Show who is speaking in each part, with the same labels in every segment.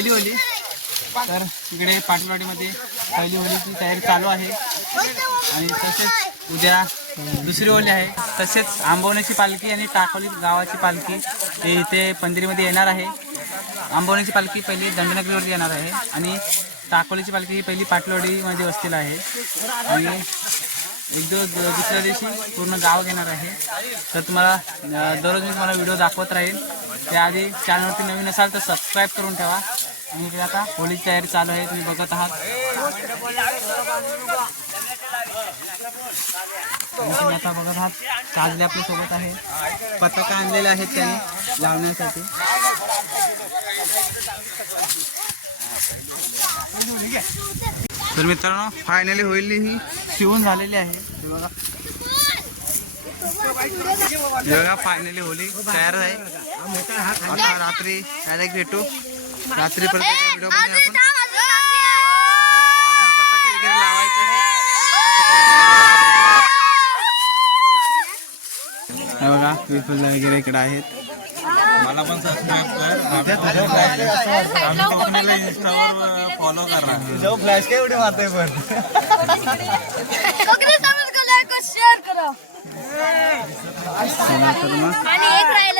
Speaker 1: पहिली होली. तर इकडे पाटलवाडीमध्ये पहिली होलीची तयारी चालू आहे. आणि तसेच उद्या दुसरी होली आहे. तसेच आंबवण्याची पालखी आणि टाकोली गावाची पालखी ते इथे पंदिरीमध्ये येणार आहे. आंबवण्याची पालखी पहिली दंडनगरीवरती येणार आहे. आणि टाकोलीची पालखी ही पहिली पाटलवाडीमध्ये वस्तीला आहे. आणि एक दिवस दुसऱ्या दिवशी पूर्ण गाव घेणार आहे. तर तुम्हाला दररोज मी तुम्हाला व्हिडिओ दाखवत राहील. त्याआधी चॅनलवरती नवीन असाल तर सबस्क्राईब करून ठेवा. आणि इकडे आता होळीची तयारी चालू आहे तुम्ही बघत आहात. तुम्ही आता बघत आहात काजले आपल्यासोबत आहे. पताका आणलेले आहेत त्यांनी लावण्यासाठी. तर मित्रांनो फायनली होईल ही शिवून झालेली आहे. बघा. बघा फायनली होली तयार आहे. आता रात्री डायरेक्ट भेटू. रात्री परत व्हिडिओ आपण. अजून वगैरे लावायचे आहे. हे बघा विपुल वगैरे इकडे आहेत.
Speaker 2: मला पण सबस्क्राईब कर. आम्ही कोकणीला इंस्टावर फॉलो करा
Speaker 1: फ्लॅश काय एवढे मारतोय पण?
Speaker 3: शेअर करा. आणि एक राहिलं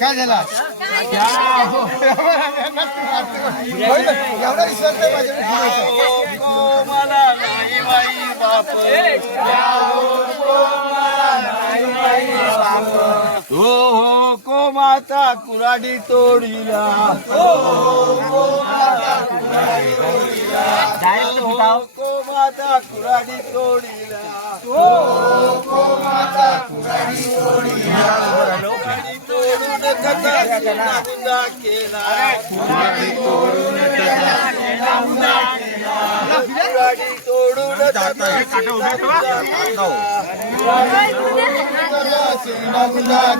Speaker 1: काय झाला
Speaker 2: हो हो को माता कुराडी तोडीला को माता कुराडी तोडीला. हो माता कुराडी तोडीला. कुराडी तोडून कथा गुंडा केला. कुराडी तोडून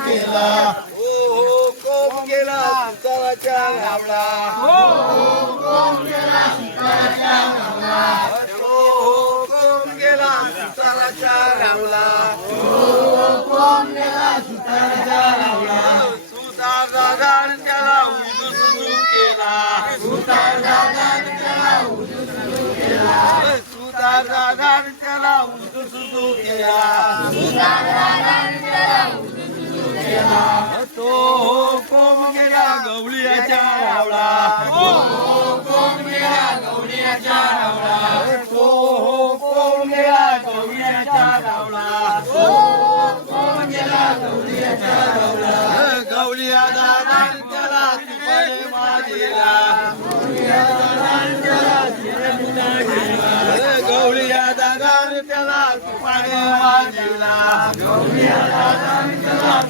Speaker 2: केला. हो कोम गेला सुताराच्या गावला. हो कोम गेला सुताराच्या गावला. हो हो कोम गेला सुताराच्या गावला हो कोम गेला सुताराच्या केला सुतार दादान त्याला उजू सुजू केला सुतार दादान त्याला उजू सुजू केला सुतार दादान त्याला उजू सुजू केला तो हो कोम गेला गवळीच्या रावळा हो कोम गेला गवळीच्या रावळा तो हो गेला गवळीच्या रावळा गवळीया दादा त्याला तुपाने माझेला गवळीया दादा त्याला तुपाने माझेला गवळीया दादा त्याला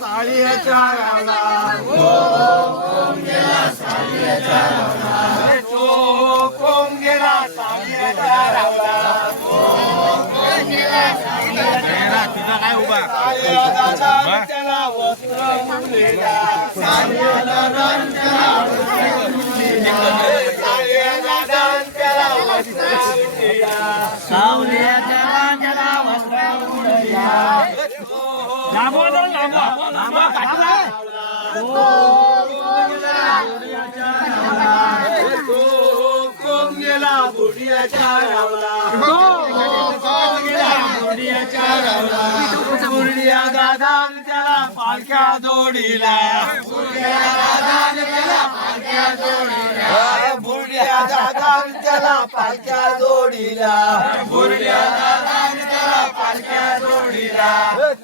Speaker 2: साडीच्या रावला हो कोम गेला साडीच्या रावला तो कोम गेला साडीच्या रावला तुझा काय उभा त्याला वस्त्र मुलेला साड्या दादान गेला बुडियाच्या रावला कोम गेला बुडियाच्या रावला. बुडिया दादान त्याला पालख्या जोडीला. बुडिया दादान त्याला पालख्या जोडीला. बुडिया दादान त्याला पालख्या जोडीला. बुडिया दादान पालख्या जोडीला.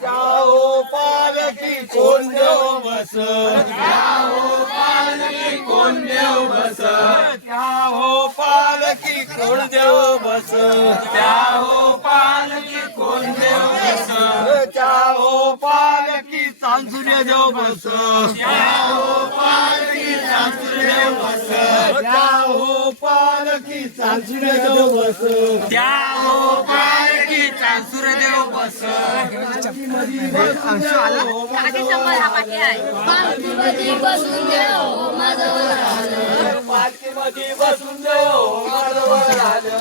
Speaker 2: जाओ पालखी कोण देव बस जाओ पालखी कोण देव बस. हो पालखी कोण देव बस. हो पालकी कोण देव बस. चाहो पालकी चांचुर्य देव बस बस चाहो पालकी चांचुर्य देव बस
Speaker 1: त्या हो पालकी चांसूर देव बस
Speaker 3: हा पालखीमध्ये बसून देव आलं
Speaker 2: पालखी मध्ये बसून देव आलं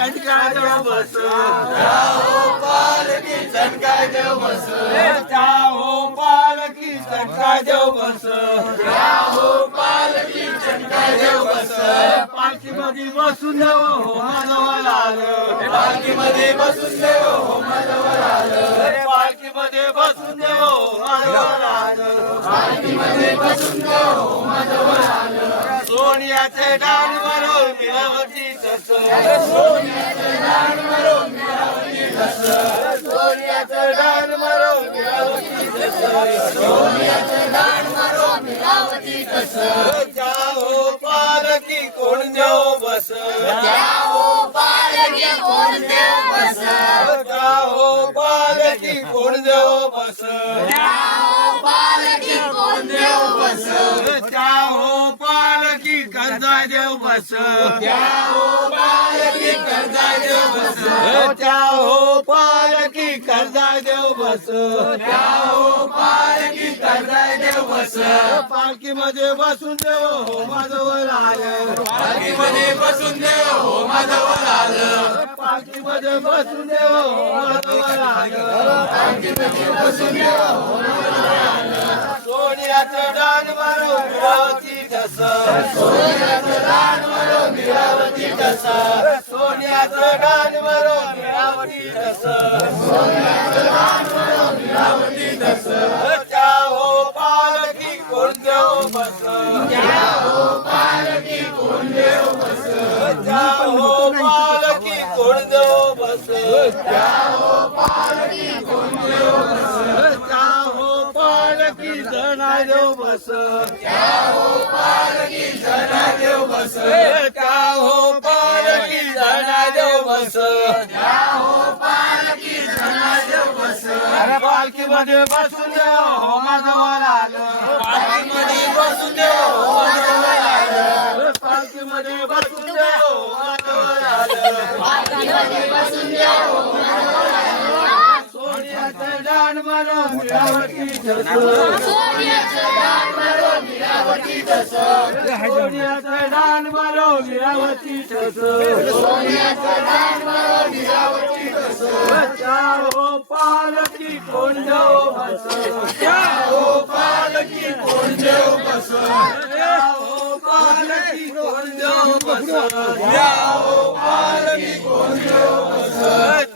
Speaker 3: आमचं
Speaker 2: पालकी देव बस क्या पालकी कोण देव बस पालकी कोण देव पालकी देव पालकी मध्ये बसून देव हो माझं आलं पालकी मध्ये बसून देव हो माझं आलं पालकी मध्ये बसून देव हो माझं आलं मध्ये बसून देव हो माझं आलं. सोनियाचे डान मरो मिरावती तस. सोनियाचे डान मरो मिरावती तस. सोनियाचे डान मरो मिरावती तस सोनियाचे डान मरो मिरावती तस जाओ पालकी कोण देव बस.
Speaker 3: हो पालखी कोण देव बस.
Speaker 2: जाओ पालकी कोण देव बस
Speaker 3: पालखी कोण देव बस.
Speaker 2: जाओ पालकी कर्जा देव बस. पार की कर्जा देव बस त्या हो पार की बस कर्जा देव बस पालखी मध्ये बसून देव हो माझवर आलं पालखी मध्ये बसून देव हो माझवर आलं पालखी मध्ये बसून देव हो माझवर आलं पालखी मध्ये बसून देव हो सोन्याचं दान मारो मिरावती ठस सोन्याचं दान मारो मिरावती ठस सोन्याचं दान मारो मिरावती ठस सोन्याचं दान मारो मिरावती ठस त्या हो पालकी कोण देव हो बस. त्या हो पालकी कोण देव हो बस. त्या हो पालकी कोण देव हो बस. त्या बस. क्या हो पालकी जणा देव बस. क्या हो पालकी जणा देव बस क्या हो पालकी जणा देव बस अरे पालकी मध्ये बसून देव हो माझ्यावर आलं. पालखी मध्ये बसून देव हो माझ्यावर आलं. पालखी मध्ये बसून देव हो माझ्यावर आलं. सोन्याचं दान मारो मिरावती ठस
Speaker 3: सोन्याचं दान मारो मिरावती
Speaker 2: ठस सोन्याचं दान मारो मिरावती ठस सोन्याचं दान मारो मिरावती ठस चार हो पालकी कोण बस त्या हो पालकी कोण बस त्या हो पालकी कोण बस त्या हो पालकी कोण बस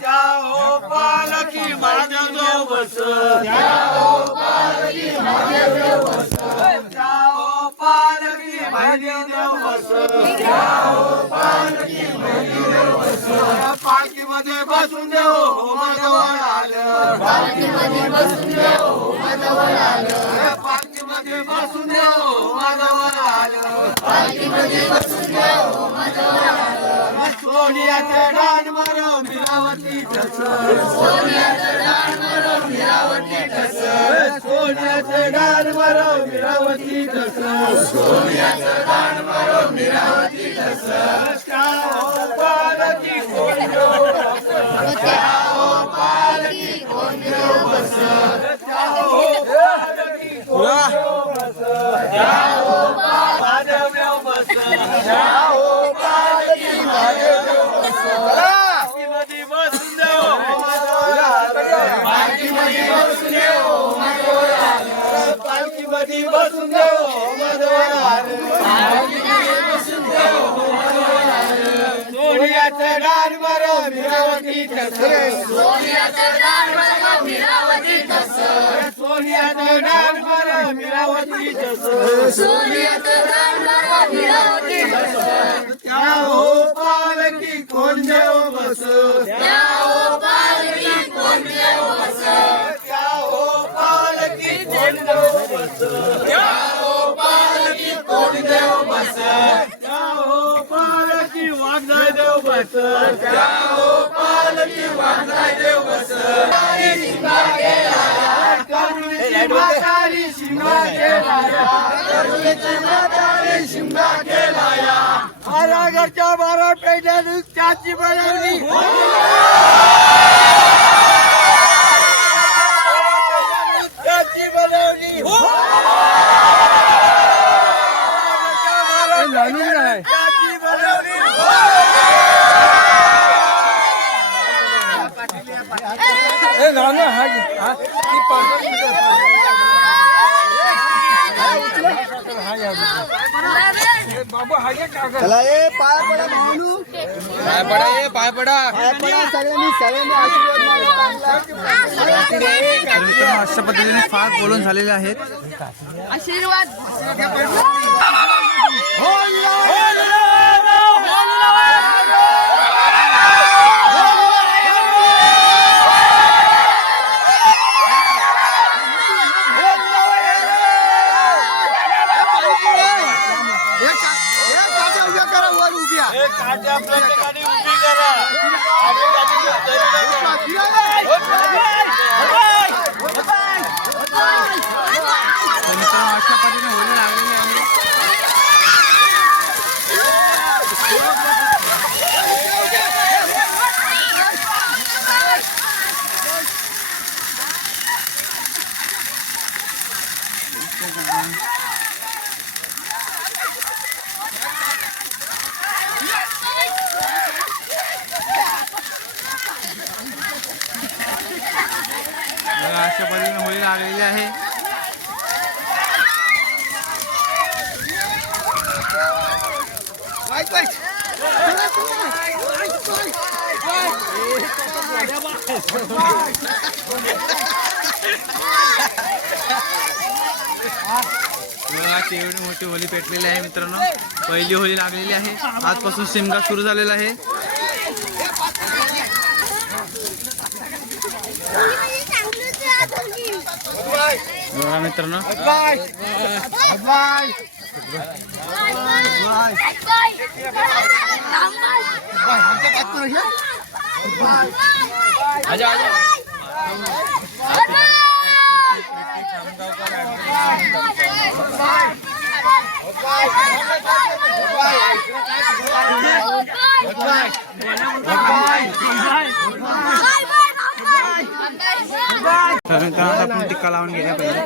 Speaker 2: त्या हो पालकी माझ्या देव बस त्या हो पालकी माझ्या देव बस. पालखीमध्ये बसून देव हो माझ्यावर आलं. पालखीमध्ये बसून देव हो माझ्यावर आलं पालखी मध्ये बसून देव हो माझ्यावर आलं पालखी बसून देव हो आलं सोनियाचे डान मारो मिरावती ठस सोनियाचे डान मारो मिरावती ठस सोन्याचे डान मारो मिरावती ठस सोन्याचे डान मारो मिरावती ठस त्या कोण देव कोण बस
Speaker 3: सोन्याचं दान बरं मिरावती
Speaker 2: सोन्याचं डान बरं मिरावती
Speaker 3: सोन्याचं दान बरं मिरावती
Speaker 2: त्या हो पालकी कोण देव बस.
Speaker 3: त्या ओ पालकी कोण देव बसं.
Speaker 2: त्या हो पालकी कोण देव बस. त्या हो पालकी कोण देव बस. बस पालकी वागदाय देव बस करुणीची म्हातारी शिंगा करुणीची म्हातारी शिंगा बारा पेढ्याने त्याची बनवली त्याची बनवली त्याची बनवली चला ए पाय पडा भावनू
Speaker 1: पाय पडा ए पाय पडा.
Speaker 2: पाय पडा सगळ्यांनी सगळ्यांनी आशीर्वाद
Speaker 1: अशा पद्धतीने फार बोलून झालेले आहेत.
Speaker 3: आशीर्वाद
Speaker 2: हे का- हे काट्या उभ्या करा वर उभ्या काट्या प्रत्येकाने उभी करा
Speaker 1: तर मित्रांनो अशा पद्धतीने होळी लागलेली आहे बघा, अशा पद्धतीने आहे. एवढी मोठी होळी पेटलेली आहे मित्रांनो. पहिली होळी लागलेली आहे. आजपासून शिमगा सुरू झालेला आहे. बघा मित्रांनो.
Speaker 2: बाय
Speaker 1: आपण टिक्का लावून घ्या पहिले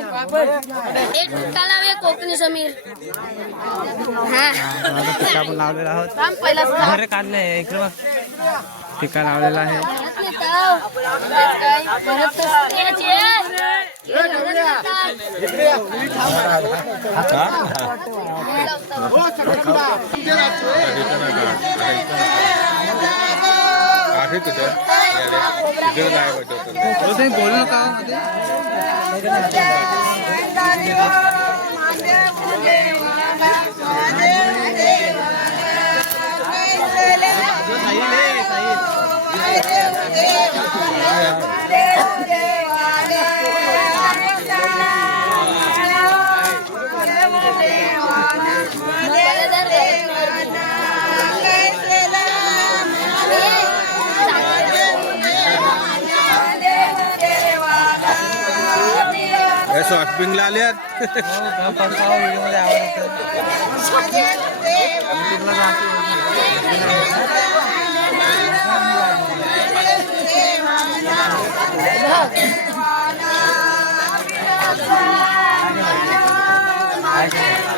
Speaker 3: एक तलावे कोकणी समीर. हा.
Speaker 1: टिक्का आपण लावलेला आहोत.
Speaker 3: थांब पहिला
Speaker 1: बरे काढले इकडे बघ. टिक्का लावलेला आहे. हो, तुम्ही बोलू नका हो मध्ये साहिल आहे,
Speaker 4: शॉपिंगला आल्यात
Speaker 1: हो, का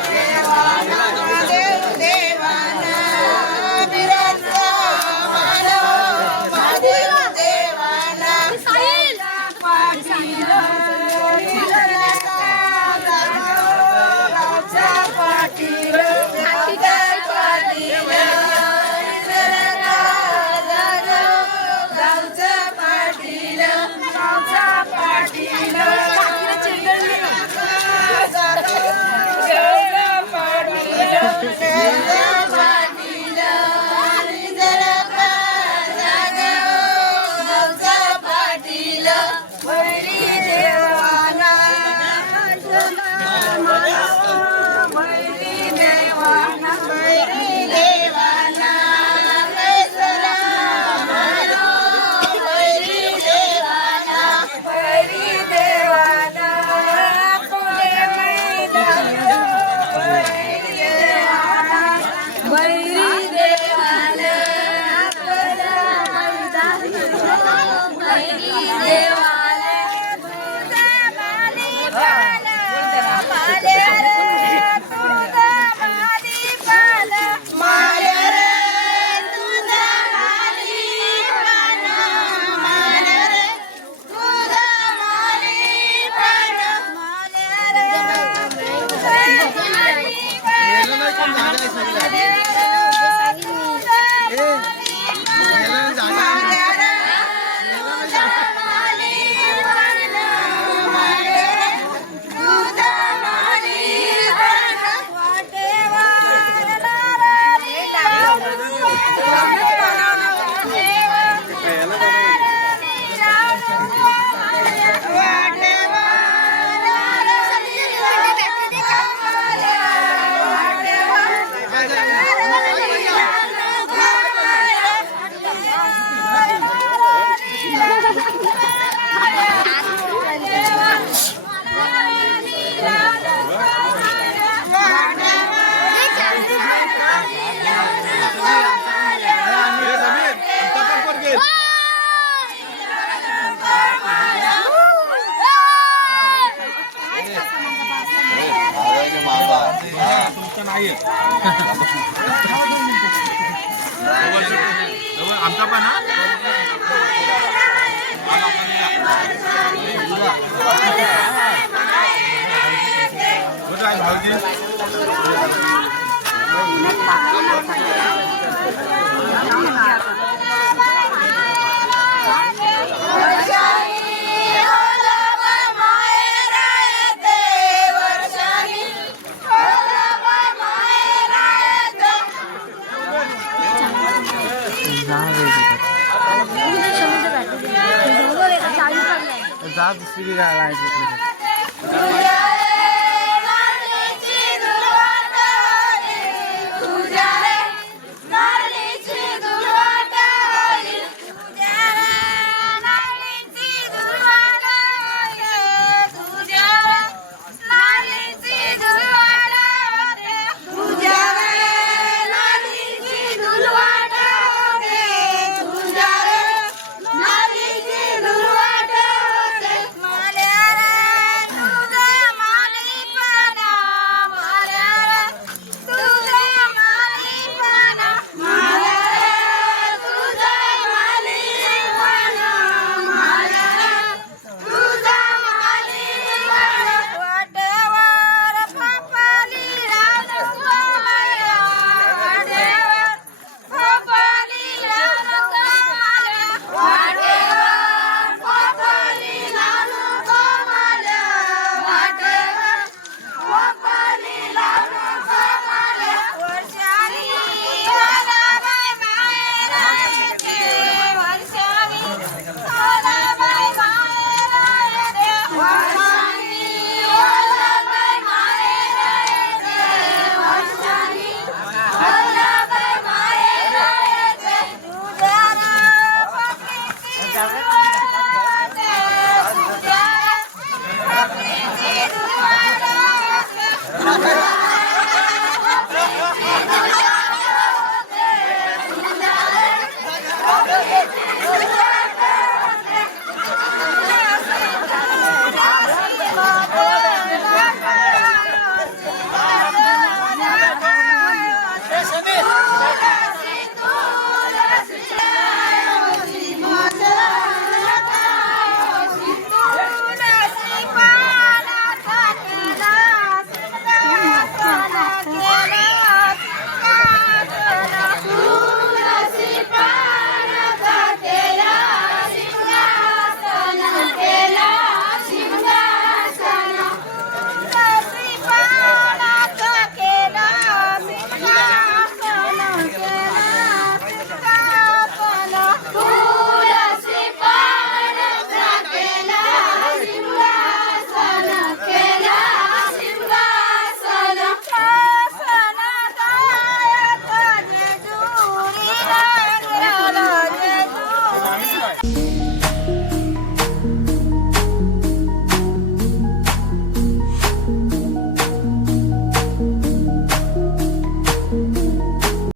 Speaker 1: ¡Vamos!
Speaker 3: ¡Vamos!
Speaker 1: चालू
Speaker 3: जा दुसरी गाडी Yeah.